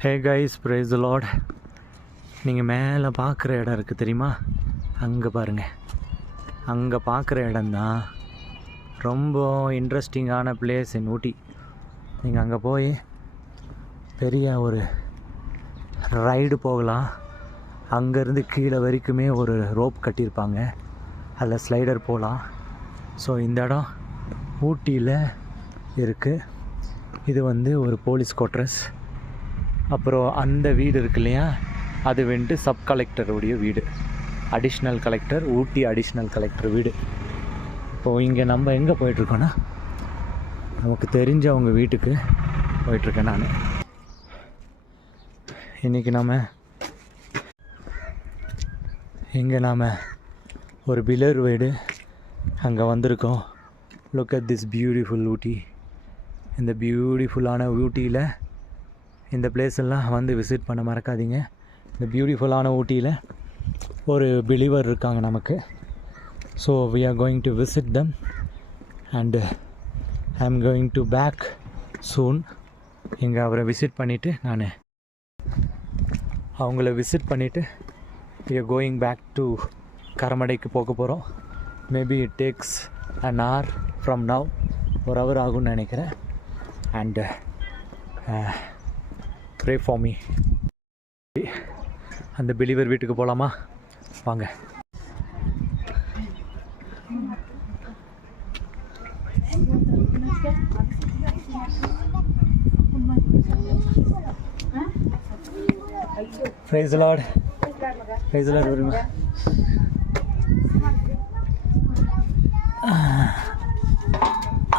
Hey guys, praise the Lord. நீங்கள் மேலே பார்க்குற இடம் இருக்குது தெரியுமா? அங்கே பாருங்கள். அங்கே பார்க்குற இடம்தான் ரொம்ப இன்ட்ரெஸ்டிங்கான பிளேஸ் இன் ஊட்டி. நீங்கள் அங்கே போய் பெரிய ஒரு ரைடு போகலாம். அங்கேருந்து கீழே வரைக்குமே ஒரு ரோப் கட்டியிருப்பாங்க, அதில் ஸ்லைடர் போகலாம். ஸோ இந்த இடம் ஊட்டியில் இருக்குது. இது ஒரு போலீஸ் குவார்ட்டர்ஸ். அப்புறம் அந்த வீடு இருக்கு இல்லையா, அது சப் கலெக்டருடைய வீடு, அடிஷ்னல் கலெக்டர், ஊட்டி அடிஷ்னல் கலெக்டர் வீடு. இப்போது இங்கே நம்ம எங்கே போயிட்டுருக்கோன்னா, நமக்கு தெரிஞ்சவங்க வீட்டுக்கு போயிட்டுருக்கேன் நான். இன்றைக்கி நாம் ஒரு பில்லர் வீடு அங்கே வந்திருக்கோம். லுக் அட் திஸ் பியூட்டிஃபுல் ஊட்டி. இந்த பியூட்டிஃபுல்லான ஊட்டியில் இந்த பிளேஸ் எல்லாம் விசிட் பண்ண மறக்காதீங்க. இந்த பியூட்டிஃபுல்லான ஊட்டியில் ஒரு பிலீவர் இருக்காங்க நமக்கு. So we are going to visit them and I am going to back soon. இங்கே அவரை விசிட் பண்ணிவிட்டு அவங்கள விசிட் பண்ணிவிட்டு we are going back to கரமடைக்கு போக போகிறோம். Maybe it takes an hour from now. ஒரு ஹவர் ஆகும்னு நினைக்கிறேன். And pray for me. அந்த பிலீவர் வீட்டுக்கு போகலாமா? வாங்க. Praise the Lord. Praise the Lord very much.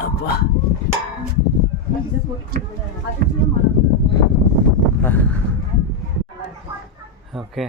அப்பா, ஓகே.